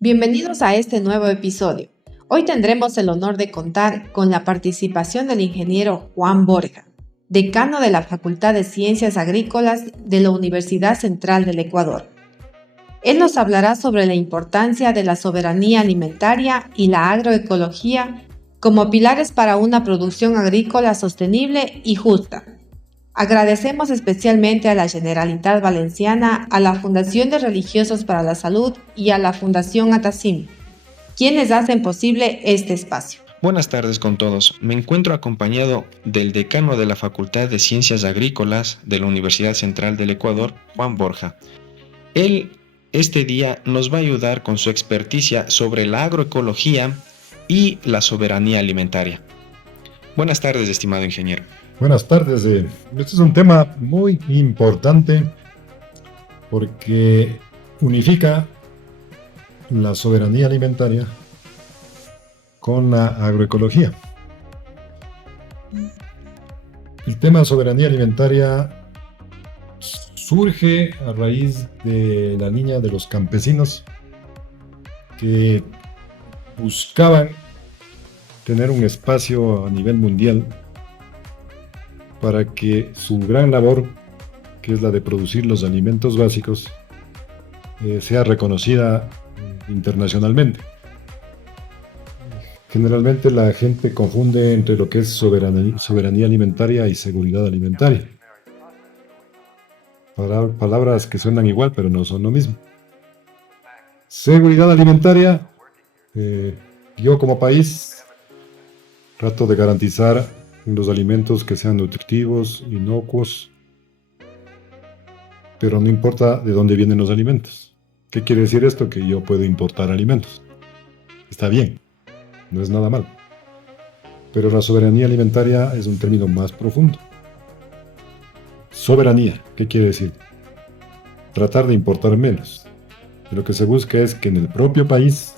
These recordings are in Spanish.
Bienvenidos a este nuevo episodio. Hoy tendremos el honor de contar con la participación del ingeniero Juan Borja, decano de la Facultad de Ciencias Agrícolas de la Universidad Central del Ecuador. Él nos hablará sobre la importancia de la soberanía alimentaria y la agroecología como pilares para una producción agrícola sostenible y justa. Agradecemos especialmente a la Generalitat Valenciana, a la Fundación de Religiosos para la Salud y a la Fundación Atacim, quienes hacen posible este espacio. Buenas tardes con todos. Me encuentro acompañado del decano de la Facultad de Ciencias Agrícolas de la Universidad Central del Ecuador, Juan Borja. Él, este día, nos va a ayudar con su experticia sobre la agroecología y la soberanía alimentaria. Buenas tardes, estimado ingeniero. Buenas tardes. Este es un tema muy importante porque unifica la soberanía alimentaria con la agroecología. El tema de soberanía alimentaria surge a raíz de la línea de los campesinos que buscaban tener un espacio a nivel mundial para que su gran labor, que es la de producir los alimentos básicos, sea reconocida internacionalmente. Generalmente la gente confunde entre lo que es soberanía alimentaria y seguridad alimentaria. Palabras que suenan igual, pero no son lo mismo. Seguridad alimentaria, yo como país trato de garantizar los alimentos que sean nutritivos, inocuos, pero no importa de dónde vienen los alimentos. ¿Qué quiere decir esto? Que yo puedo importar alimentos. Está bien, no es nada mal. Pero la soberanía alimentaria es un término más profundo. Soberanía, ¿qué quiere decir? Tratar de importar menos. Y lo que se busca es que en el propio país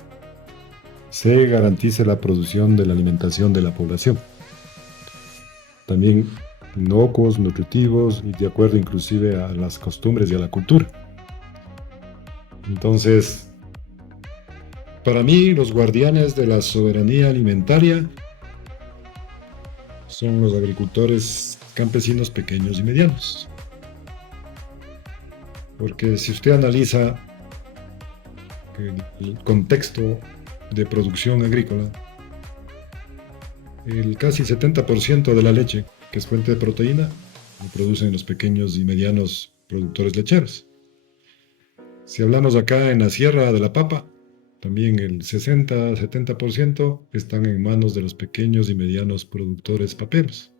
se garantice la producción de la alimentación de la población. También inocuos, nutritivos y de acuerdo inclusive a las costumbres y a la cultura. Entonces, para mí los guardianes de la soberanía alimentaria son los agricultores campesinos pequeños y medianos. Porque si usted analiza el contexto de producción agrícola, el casi 70% de la leche, que es fuente de proteína, lo producen los pequeños y medianos productores lecheros. Si hablamos acá en la Sierra de la Papa, también el 60-70% están en manos de los pequeños y medianos productores paperos.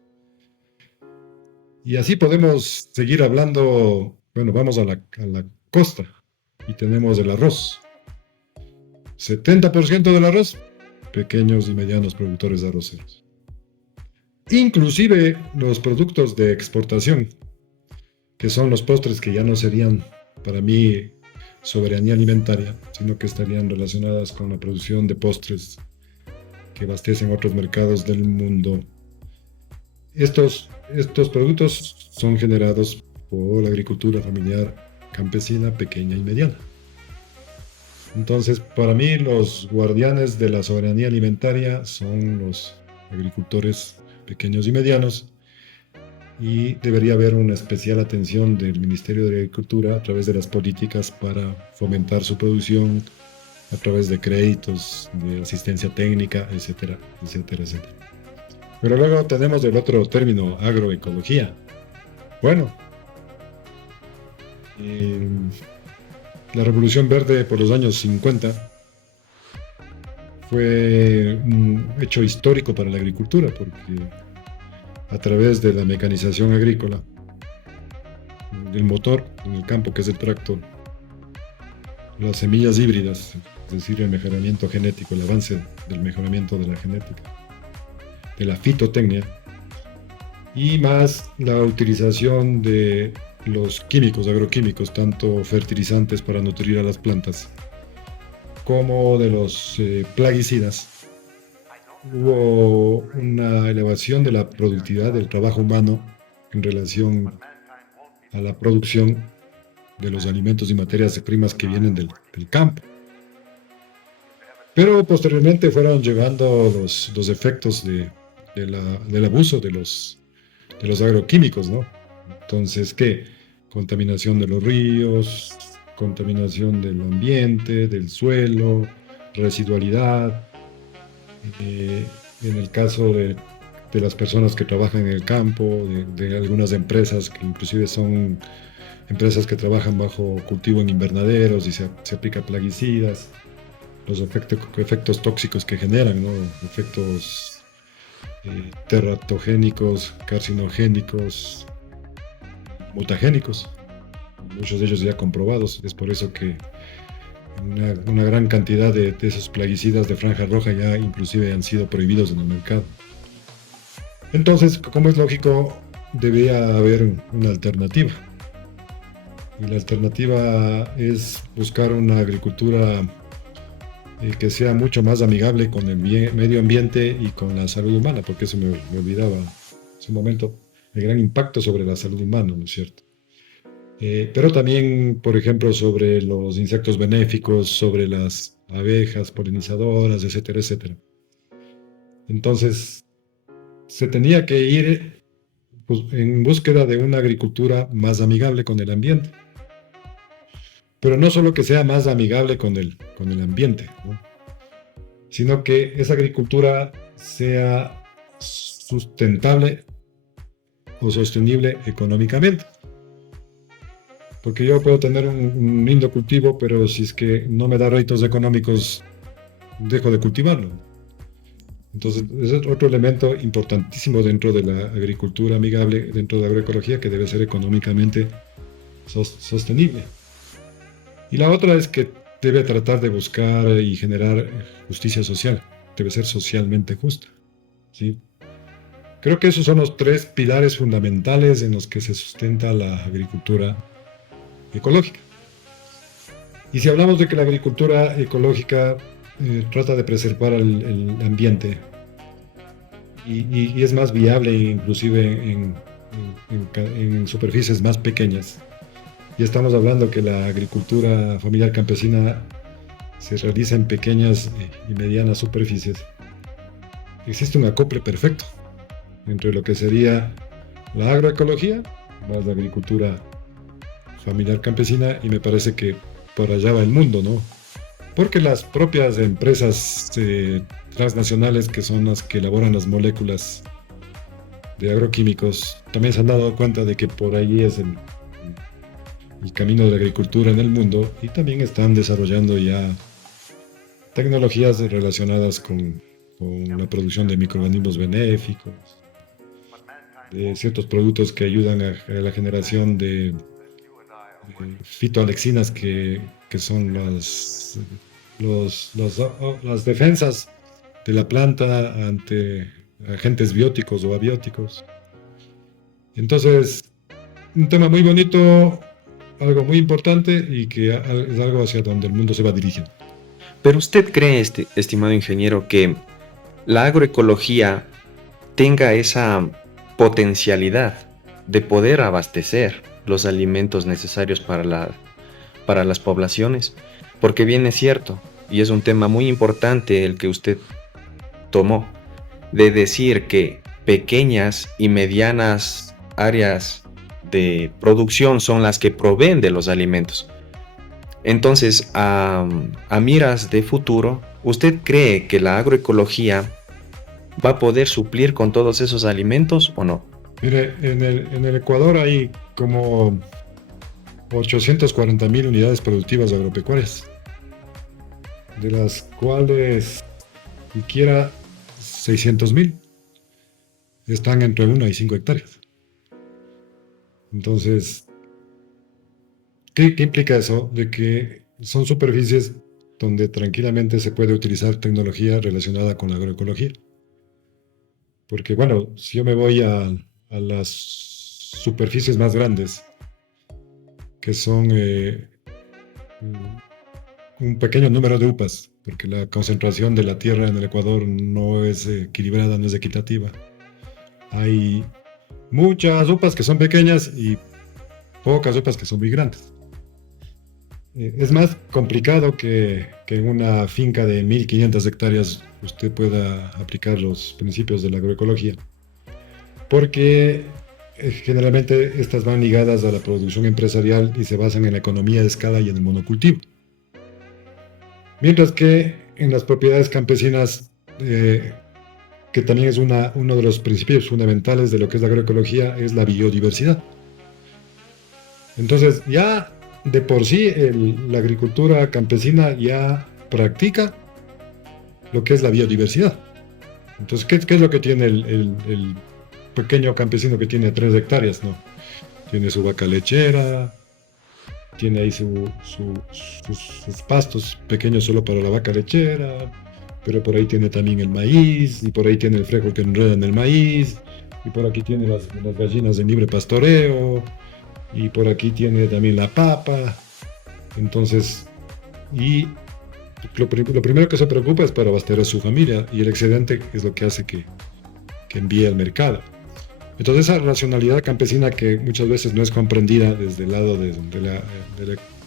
Y así podemos seguir hablando. Bueno, vamos a la costa y tenemos el arroz. 70% del arroz, pequeños y medianos productores arroceros. Inclusive los productos de exportación, que son los postres, que ya no serían para mí soberanía alimentaria, sino que estarían relacionadas con la producción de postres que abastecen otros mercados del mundo. Estos productos son generados por la agricultura familiar campesina, pequeña y mediana. Entonces, para mí, los guardianes de la soberanía alimentaria son los agricultores pequeños y medianos, y debería haber una especial atención del Ministerio de Agricultura a través de las políticas para fomentar su producción, a través de créditos, de asistencia técnica, etcétera, etcétera, etcétera. Pero luego tenemos el otro término, agroecología. Bueno, la Revolución Verde por los años 50 fue un hecho histórico para la agricultura, porque a través de la mecanización agrícola, el motor en el campo, que es el tractor, las semillas híbridas, es decir, el mejoramiento genético, el avance del mejoramiento de la genética, de la fitotecnia, y más la utilización de los químicos, agroquímicos, tanto fertilizantes para nutrir a las plantas, como de los plaguicidas, hubo una elevación de la productividad del trabajo humano en relación a la producción de los alimentos y materias primas que vienen del campo. Pero posteriormente fueron llegando los efectos del abuso de los agroquímicos, ¿no? Entonces, ¿qué? Contaminación de los ríos, contaminación del ambiente, del suelo, residualidad. eh, en el caso de las personas que trabajan en el campo, de algunas empresas que inclusive son empresas que trabajan bajo cultivo en invernaderos y se aplica plaguicidas, los efectos tóxicos que generan, ¿no? Efectos teratogénicos, carcinogénicos, mutagénicos, muchos de ellos ya comprobados. Es por eso que una gran cantidad de esos plaguicidas de franja roja ya inclusive han sido prohibidos en el mercado. Entonces, como es lógico, debía haber una alternativa. Y la alternativa es buscar una agricultura que sea mucho más amigable con el medio ambiente y con la salud humana, porque eso me olvidaba hace un momento, el gran impacto sobre la salud humana, ¿no es cierto? Pero también, por ejemplo, sobre los insectos benéficos, sobre las abejas polinizadoras, etcétera, etcétera. Entonces, se tenía que ir pues, en búsqueda de una agricultura más amigable con el ambiente. Pero no solo que sea más amigable con el ambiente, ¿no? Sino que esa agricultura sea sustentable o sostenible económicamente. Porque yo puedo tener un lindo cultivo, pero si es que no me da réditos económicos, dejo de cultivarlo. Entonces, ese es otro elemento importantísimo dentro de la agricultura amigable, dentro de la agroecología, que debe ser económicamente sostenible. Y la otra es que debe tratar de buscar y generar justicia social, debe ser socialmente justa, ¿sí? Creo que esos son los tres pilares fundamentales en los que se sustenta la agricultura ecológica. Y si hablamos de que la agricultura ecológica trata de preservar el ambiente y es más viable inclusive en superficies más pequeñas, y estamos hablando que la agricultura familiar campesina se realiza en pequeñas y medianas superficies, existe un acople perfecto entre lo que sería la agroecología más la agricultura familiar campesina, y me parece que por allá va el mundo, ¿no? Porque las propias empresas transnacionales, que son las que elaboran las moléculas de agroquímicos, también se han dado cuenta de que por ahí es el camino de la agricultura en el mundo, y también están desarrollando ya tecnologías relacionadas con la producción de microorganismos benéficos, de ciertos productos que ayudan a la generación de fitoalexinas que son las defensas de la planta ante agentes bióticos o abióticos. Entonces, un tema muy bonito, algo muy importante y que es algo hacia donde el mundo se va dirigiendo. Pero usted cree, estimado ingeniero, que la agroecología tenga esa potencialidad de poder abastecer los alimentos necesarios para las poblaciones, porque bien es cierto, y es un tema muy importante el que usted tomó, de decir que pequeñas y medianas áreas de producción son las que proveen de los alimentos. Entonces, a miras de futuro, ¿usted cree que la agroecología va a poder suplir con todos esos alimentos o no? Mire, en el Ecuador hay como 840.000 unidades productivas agropecuarias, de las cuales siquiera 600.000 están entre 1 y 5 hectáreas. Entonces, ¿qué implica eso? De que son superficies donde tranquilamente se puede utilizar tecnología relacionada con la agroecología. Porque, bueno, si yo me voy a las superficies más grandes, que son un pequeño número de UPAs, porque la concentración de la tierra en el Ecuador no es equilibrada, no es equitativa. Hay muchas UPAs que son pequeñas y pocas UPAs que son muy grandes. Es más complicado que en una finca de 1500 hectáreas usted pueda aplicar los principios de la agroecología, porque generalmente estas van ligadas a la producción empresarial y se basan en la economía de escala y en el monocultivo. Mientras que en las propiedades campesinas, que también es uno de los principios fundamentales de lo que es la agroecología, es la biodiversidad. Entonces, ya de por sí la agricultura campesina ya practica lo que es la biodiversidad. Entonces, ¿qué es lo que tiene el pequeño campesino que tiene 3 hectáreas, ¿no? Tiene su vaca lechera, tiene ahí sus pastos pequeños solo para la vaca lechera, pero por ahí tiene también el maíz, y por ahí tiene el frijol que enreda en el maíz, y por aquí tiene las gallinas de libre pastoreo, y por aquí tiene también la papa. Entonces, y lo primero que se preocupa es para abastecer a su familia, y el excedente es lo que hace que envíe al mercado. Entonces, esa racionalidad campesina que muchas veces no es comprendida desde el lado de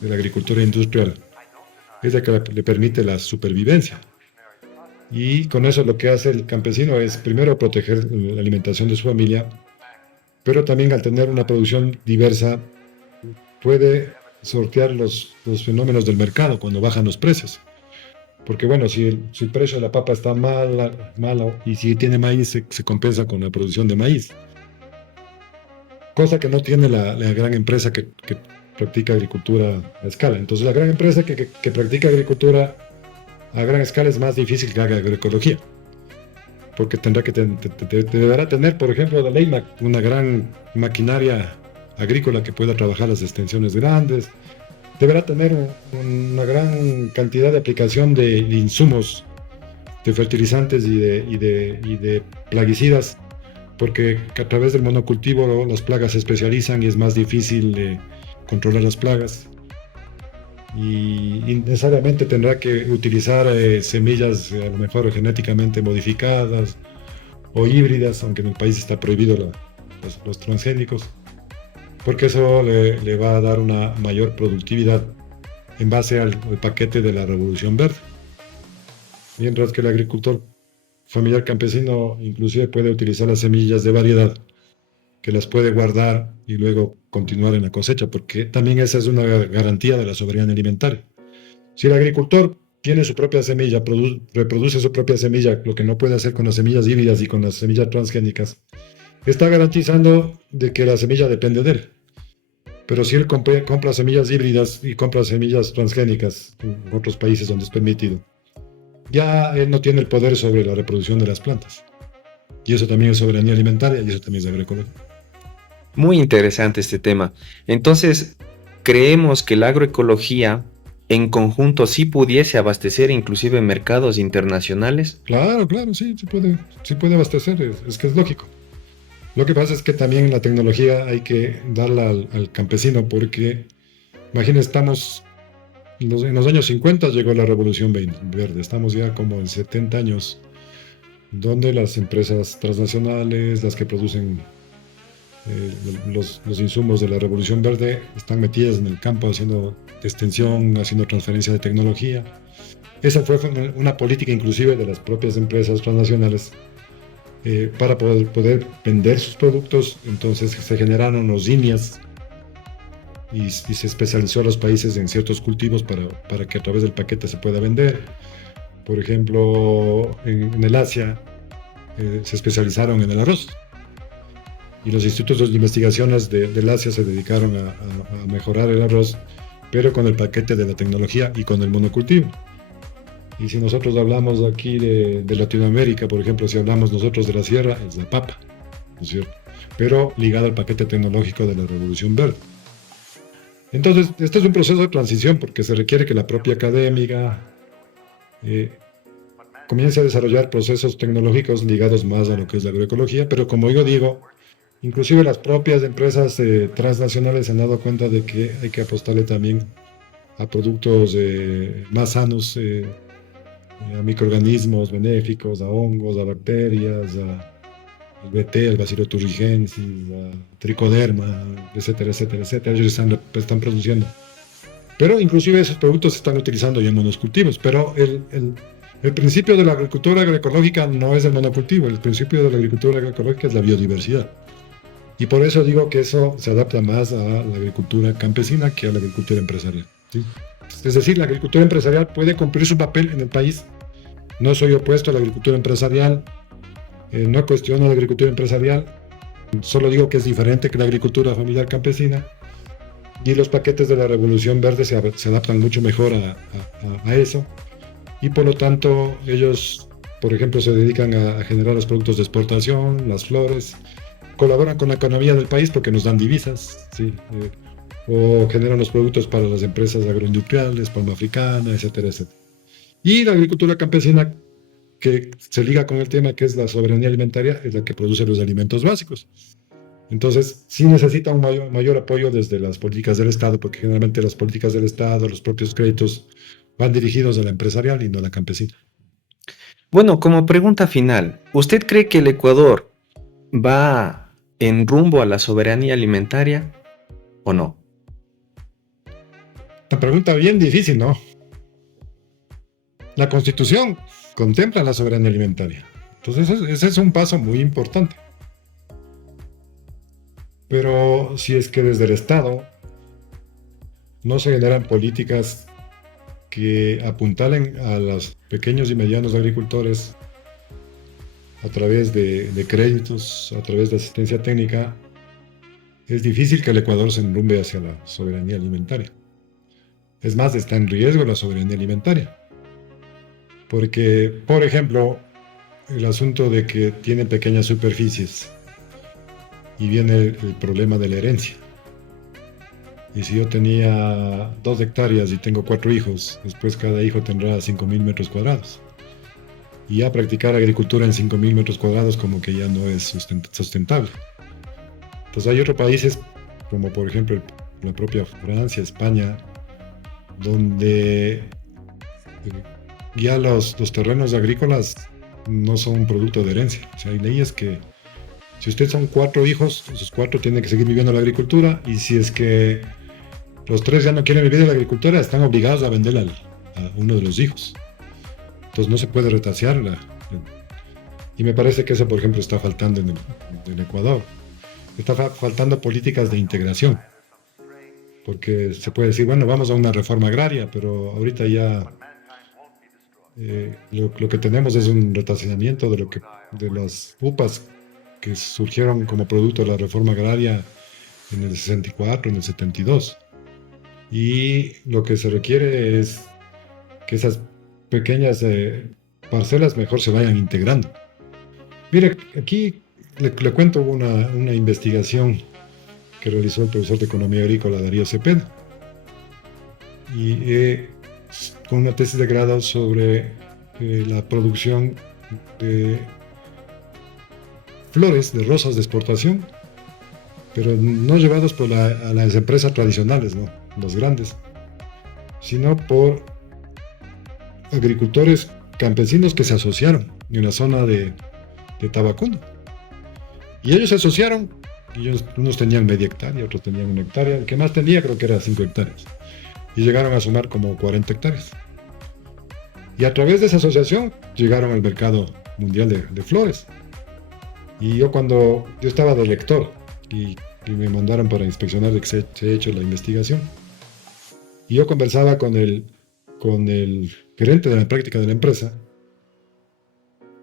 la agricultura industrial, es la que le permite la supervivencia. Y con eso lo que hace el campesino es primero proteger la alimentación de su familia, pero también al tener una producción diversa puede sortear los fenómenos del mercado cuando bajan los precios. Porque bueno, si el precio de la papa está malo y si tiene maíz, se compensa con la producción de maíz. Cosa que no tiene la gran empresa que practica agricultura a escala. Entonces la gran empresa que practica agricultura a gran escala es más difícil que haga agroecología. Porque tendrá que deberá tener, por ejemplo, la ley, una gran maquinaria agrícola que pueda trabajar las extensiones grandes. Deberá tener una gran cantidad de aplicación de insumos, de fertilizantes y de plaguicidas, porque a través del monocultivo las plagas se especializan y es más difícil controlar las plagas. Y necesariamente tendrá que utilizar semillas a lo mejor genéticamente modificadas o híbridas, aunque en el país está prohibido los transgénicos, porque eso le va a dar una mayor productividad en base al paquete de la Revolución Verde. Mientras que el agricultor familiar campesino inclusive puede utilizar las semillas de variedad, que las puede guardar y luego continuar en la cosecha, porque también esa es una garantía de la soberanía alimentaria. Si el agricultor tiene su propia semilla, reproduce su propia semilla, lo que no puede hacer con las semillas híbridas y con las semillas transgénicas, está garantizando de que la semilla depende de él. Pero si él compra semillas híbridas y compra semillas transgénicas en otros países donde es permitido, ya él no tiene el poder sobre la reproducción de las plantas. Y eso también es soberanía alimentaria y eso también es agroecología. Muy interesante este tema. Entonces, creemos que la agroecología en conjunto sí pudiese abastecer inclusive mercados internacionales. Claro, sí puede abastecer, es que es lógico. Lo que pasa es que también la tecnología hay que darla al campesino, porque imagínense, en los años 50 llegó la revolución verde, estamos ya como en 70 años, donde las empresas transnacionales, las que producen los insumos de la revolución verde, están metidas en el campo haciendo extensión, haciendo transferencia de tecnología. Esa fue una política inclusive de las propias empresas transnacionales para poder vender sus productos. Entonces se generaron los INIAS y se especializó a los países en ciertos cultivos para que a través del paquete se pueda vender. Por ejemplo, en el Asia se especializaron en el arroz. Y los institutos de investigaciones del Asia se dedicaron a mejorar el arroz, pero con el paquete de la tecnología y con el monocultivo. Y si nosotros hablamos aquí de Latinoamérica, por ejemplo, si hablamos nosotros de la sierra, es la papa, ¿no es cierto? Pero ligada al paquete tecnológico de la Revolución Verde. Entonces, este es un proceso de transición porque se requiere que la propia académica comience a desarrollar procesos tecnológicos ligados más a lo que es la agroecología, pero como yo digo, inclusive las propias empresas transnacionales se han dado cuenta de que hay que apostarle también a productos más sanos, a microorganismos benéficos, a hongos, a bacterias, al BT, al Bacillus thuringiensis, a Trichoderma, etcétera. Ellos están produciendo Pero inclusive esos productos se están utilizando ya en monocultivos. Pero el principio de la agricultura agroecológica no es el monocultivo, el principio de la agricultura agroecológica es la biodiversidad. Y por eso digo que eso se adapta más a la agricultura campesina que a la agricultura empresarial, ¿sí? Es decir, la agricultura empresarial puede cumplir su papel en el país. No soy opuesto a la agricultura empresarial, no cuestiono la agricultura empresarial, solo digo que es diferente que la agricultura familiar campesina. Y los paquetes de la Revolución Verde se adaptan mucho mejor a eso. Y por lo tanto, ellos, por ejemplo, se dedican a generar los productos de exportación, las flores, colaboran con la economía del país porque nos dan divisas, ¿sí? O generan los productos para las empresas agroindustriales, palma africana, etcétera, etcétera. Y la agricultura campesina, que se liga con el tema que es la soberanía alimentaria, es la que produce los alimentos básicos. Entonces, sí necesita un mayor apoyo desde las políticas del Estado, porque generalmente las políticas del Estado, los propios créditos, van dirigidos a la empresarial y no a la campesina. Bueno, como pregunta final, ¿usted cree que el Ecuador va en rumbo a la soberanía alimentaria o no? Una pregunta bien difícil, ¿no? La Constitución contempla la soberanía alimentaria. Entonces, ese es un paso muy importante. Pero si es que desde el Estado no se generan políticas que apuntalen a los pequeños y medianos agricultores a través de créditos, a través de asistencia técnica, es difícil que el Ecuador se enrumbe hacia la soberanía alimentaria. Es más, está en riesgo la soberanía alimentaria. Porque, por ejemplo, el asunto de que tienen pequeñas superficies y viene el problema de la herencia. Y si yo tenía 2 hectáreas y tengo 4 hijos, después cada hijo tendrá 5.000 metros cuadrados. Y ya practicar agricultura en 5.000 metros cuadrados como que ya no es sustentable. Entonces hay otros países, como por ejemplo la propia Francia, España, donde ya los terrenos agrícolas no son un producto de herencia. O sea, hay leyes que si ustedes son 4 hijos, esos 4 tienen que seguir viviendo la agricultura, y si es que los 3 ya no quieren vivir de la agricultura, están obligados a vender a uno de los hijos. Entonces no se puede retasear. Y me parece que eso, por ejemplo, está faltando en el Ecuador. Está faltando políticas de integración. Porque se puede decir, bueno, vamos a una reforma agraria, pero ahorita ya lo que tenemos es un retaseamiento de las UPAs que surgieron como producto de la reforma agraria en el 64, en el 72. Y lo que se requiere es que esas pequeñas parcelas mejor se vayan integrando. Mire, aquí le cuento una investigación que realizó el profesor de Economía Agrícola Darío Cepeda, y con una tesis de grado sobre la producción de flores, de rosas de exportación, pero no llevados por a las empresas tradicionales, ¿no? Los grandes, sino por agricultores campesinos que se asociaron en la zona de Tabacundo. Y ellos se asociaron, y unos tenían media hectárea, otros tenían 1 hectárea, el que más tenía creo que era 5 hectáreas. Y llegaron a sumar como 40 hectáreas. Y a través de esa asociación llegaron al mercado mundial de flores. Y cuando yo estaba de lector y me mandaron para inspeccionar de que se ha hecho la investigación, y yo conversaba con el gerente de la práctica de la empresa,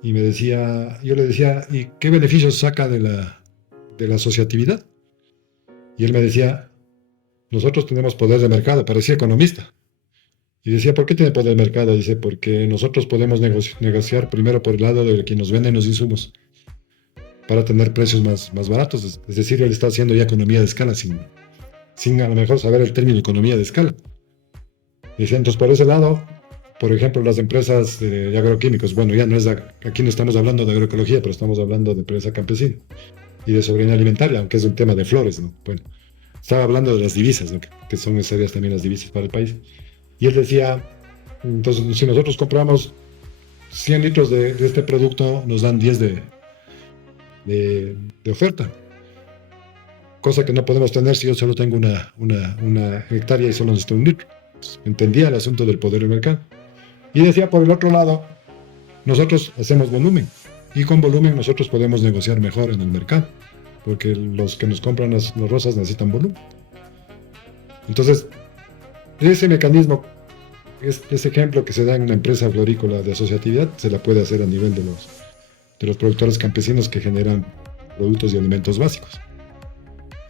y yo le decía, ¿y qué beneficios saca de la asociatividad? Y él me decía, nosotros tenemos poder de mercado. Parecía economista. Y decía, ¿por qué tiene poder de mercado? Dice, porque nosotros podemos negociar primero por el lado de quien nos venden los insumos para tener precios más baratos. Es decir, él está haciendo ya economía de escala sin a lo mejor saber el término economía de escala. Dice, entonces por ese lado, por ejemplo, las empresas de agroquímicos, bueno, ya no es aquí no estamos hablando de agroecología, pero estamos hablando de empresa campesina y de soberanía alimentaria, aunque es un tema de flores, ¿no? Bueno, estaba hablando de las divisas, ¿no? que son necesarias también las divisas para el país. Y él decía, entonces, si nosotros compramos 100 litros de este producto, nos dan 10 de oferta. Cosa que no podemos tener si yo solo tengo una hectárea y solo necesito 1 litro. entendía el asunto del poder del mercado. Y decía, por el otro lado, nosotros hacemos volumen, y con volumen nosotros podemos negociar mejor en el mercado, porque los que nos compran las rosas necesitan volumen. Entonces, ese mecanismo, ese ejemplo que se da en una empresa florícola de asociatividad, se la puede hacer a nivel de los productores campesinos que generan productos y alimentos básicos.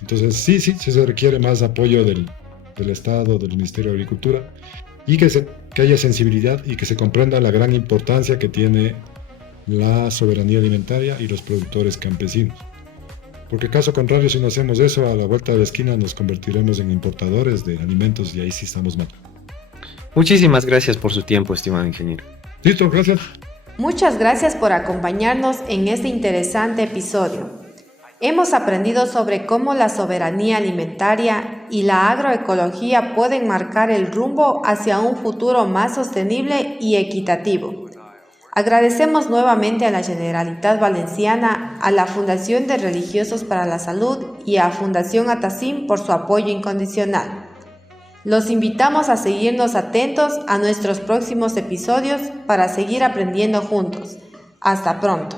Entonces, sí se requiere más apoyo del Estado, del Ministerio de Agricultura, y que haya sensibilidad y que se comprenda la gran importancia que tiene la soberanía alimentaria y los productores campesinos. Porque caso contrario, si no hacemos eso, a la vuelta de la esquina nos convertiremos en importadores de alimentos y ahí sí estamos mal. Muchísimas gracias por su tiempo, estimado ingeniero. Listo, gracias. Muchas gracias por acompañarnos en este interesante episodio. Hemos aprendido sobre cómo la soberanía alimentaria y la agroecología pueden marcar el rumbo hacia un futuro más sostenible y equitativo. Agradecemos nuevamente a la Generalitat Valenciana, a la Fundación de Religiosos para la Salud y a Fundación Atacim por su apoyo incondicional. Los invitamos a seguirnos atentos a nuestros próximos episodios para seguir aprendiendo juntos. Hasta pronto.